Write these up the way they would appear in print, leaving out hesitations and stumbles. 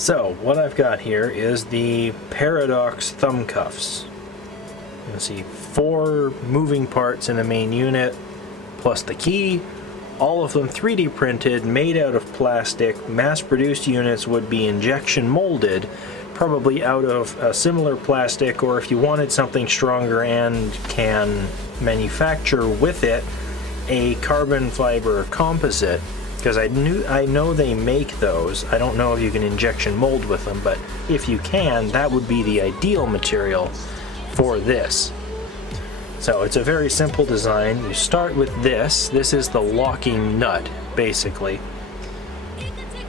So what I've got here is the Paradox Thumbcuffs. You can see 4 moving parts in the main unit, plus the key. All of them 3D printed, made out of plastic. Mass-produced units would be injection molded, probably out of a similar plastic, or if you wanted something stronger and can manufacture with it a carbon fiber composite, because I know they make those. I don't know if you can injection mold with them, but if you can, that would be the ideal material for this. So it's a very simple design. You start with this. This is the locking nut, basically.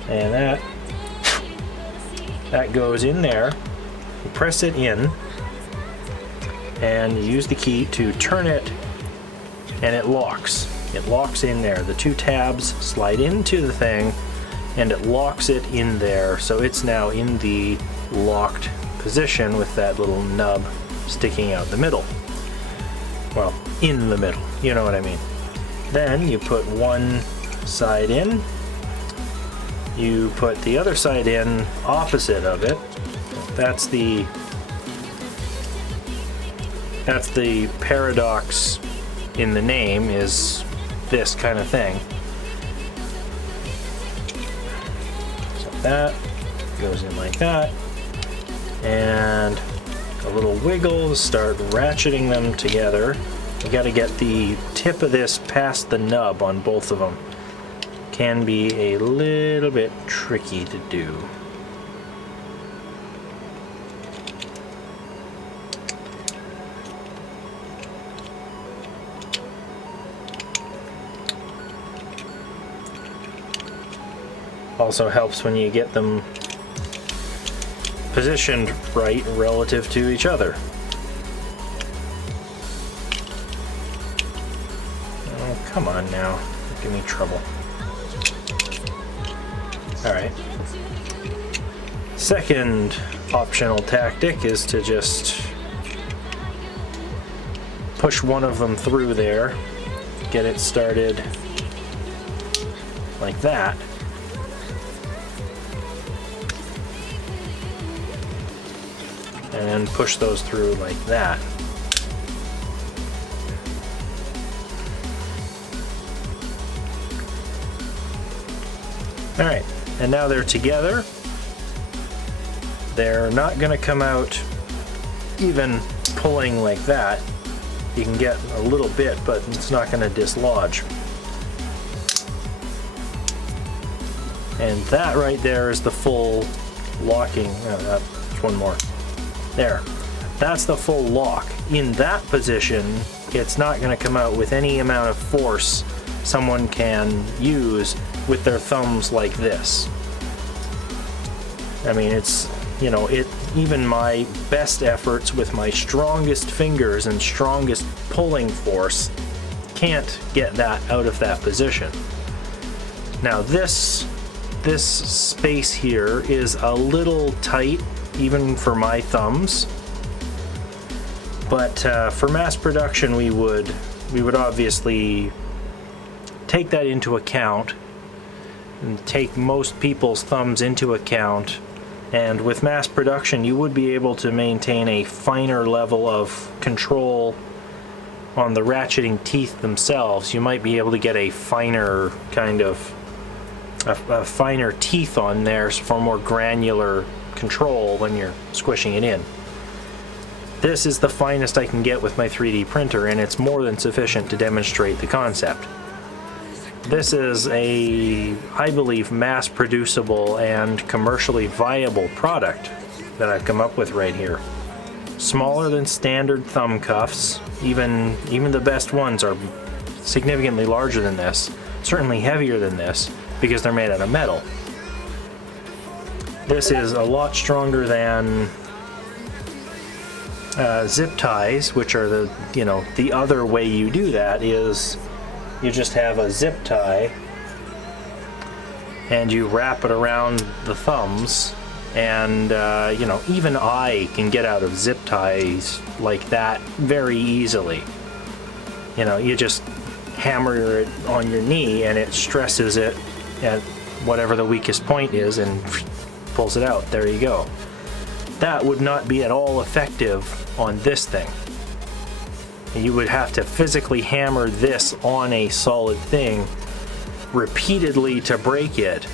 And that goes in there. You press it in, and you use the key to turn it, and it locks. It locks in there. The 2 tabs slide into the thing, and it locks it in there. So it's now in the locked position with that little nub sticking out the middle. Well, in the middle, you know what I mean. Then you put one side in, you put the other side in opposite of it. That's the paradox in the name, is this kind of thing. So that goes in like that, and a little wiggle, start ratcheting them together. You got to get the tip of this past the nub on both of them. Can be a little bit tricky to do. Also helps when you get them positioned right relative to each other. Oh, come on now. Don't give me trouble. Alright. Second optional tactic is to just push one of them through there, get it started like that. And push those through like that. Alright, and now they're together. They're not going to come out even pulling like that. You can get a little bit, but it's not going to dislodge. And that right there is the full locking. Oh, that's one more. There. That's the full lock. In that position, it's not going to come out with any amount of force someone can use with their thumbs like this. I mean, it's, you know, even my best efforts with my strongest fingers and strongest pulling force can't get that out of that position. Now this space here is a little tight, even for my thumbs, but for mass production we would obviously take that into account and take most people's thumbs into account, and with mass production you would be able to maintain a finer level of control on the ratcheting teeth themselves. You might be able to get a finer kind of a finer teeth on there for more granular control when you're squishing it in. This is the finest I can get with my 3D printer, and it's more than sufficient to demonstrate the concept. This is a, I believe, mass producible and commercially viable product that I've come up with right here. Smaller than standard Thumbcuffs. Even the best ones are significantly larger than this, certainly heavier than this, because they're made out of metal. This is a lot stronger than zip ties, which are the other way you do that is you just have a zip tie and you wrap it around the thumbs, and even I can get out of zip ties like that very easily. You just hammer it on your knee and it stresses it at whatever the weakest point is, and pulls it out. There you go. That would not be at all effective on this thing. You would have to physically hammer this on a solid thing repeatedly to break it,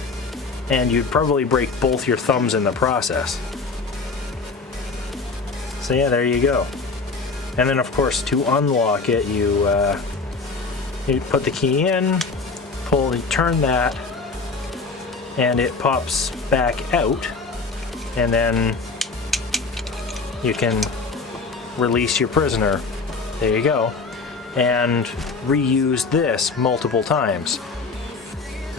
and you'd probably break both your thumbs in the process. So yeah, there you go. And then of course, to unlock it, you put the key in, turn that, and it pops back out, and then you can release your prisoner. There you go. And reuse this multiple times.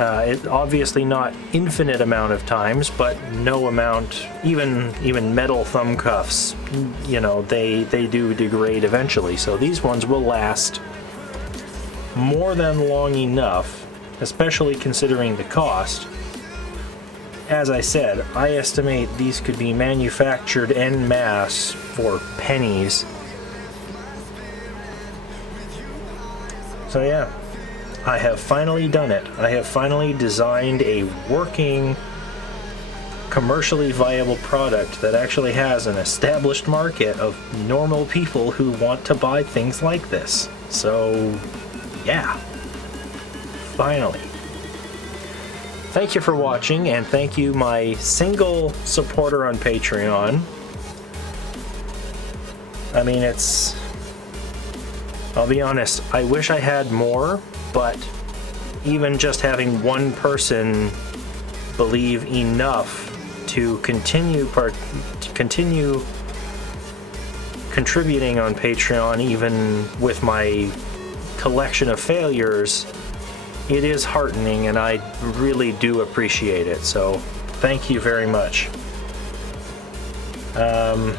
It obviously not infinite amount of times, but no amount, even metal thumb cuffs, you know, they do degrade eventually. So these ones will last more than long enough, especially considering the cost. As I said, I estimate these could be manufactured en masse for pennies. So yeah, I have finally done it. I have finally designed a working, commercially viable product that actually has an established market of normal people who want to buy things like this. So yeah, finally. Thank you for watching, and thank you, my single supporter on Patreon. I mean, I'll be honest, I wish I had more, but even just having one person believe enough to continue contributing on Patreon, even with my collection of failures, it is heartening, and I really do appreciate it. So thank you very much. The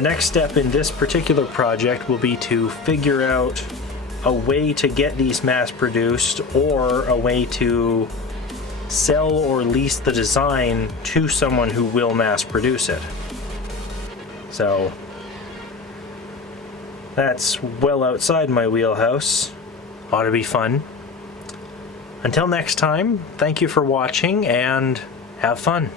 next step in this particular project will be to figure out a way to get these mass-produced, or a way to sell or lease the design to someone who will mass-produce it. So that's well outside my wheelhouse. Ought to be fun. Until next time, thank you for watching, and have fun.